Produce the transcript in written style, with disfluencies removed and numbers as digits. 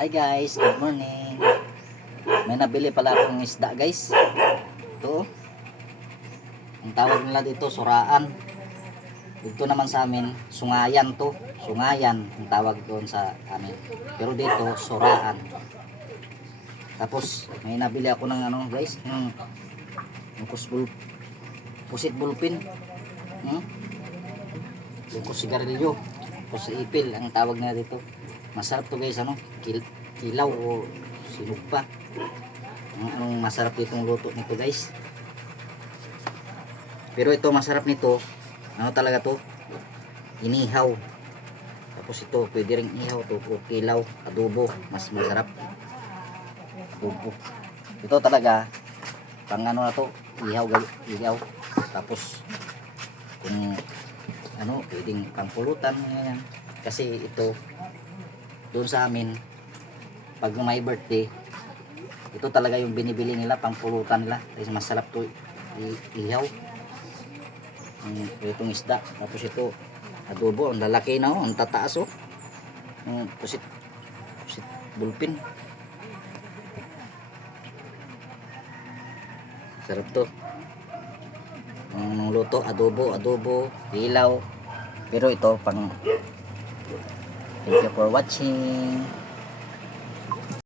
Hi guys, good morning. May nabili pala akong isda guys. Ito. Ang tawag nila dito, suraan. Dito naman sa amin, sungayan to. Sungayan ang tawag doon sa amin. Pero dito, suraan. Tapos, may nabili ako ng ano guys, yung pusit bulpin. Yung sigarilyo. Ipil ang tawag nila dito. Masarap to guys, kilaw o sinugpa. Anong masarap itong luto nito guys. Pero ito masarap nito, talaga to, inihaw. Tapos ito pwede ring ihaw to o kilaw, adobo, mas masarap. Adobo. Ito talaga pang na to, ihaw. Tapos kung pwedeng pangpulutan yan. Kasi ito doon sa amin pag may birthday, ito talaga yung binibili nila, pangpulutan nila kasi masarap to ihaw. Itong isda. Tapos ito adobo, ang lalaki na ang tataas pusit bulpin. Sarap to. Luto, adobo, hilaw. Pero ito pang, thank you for watching.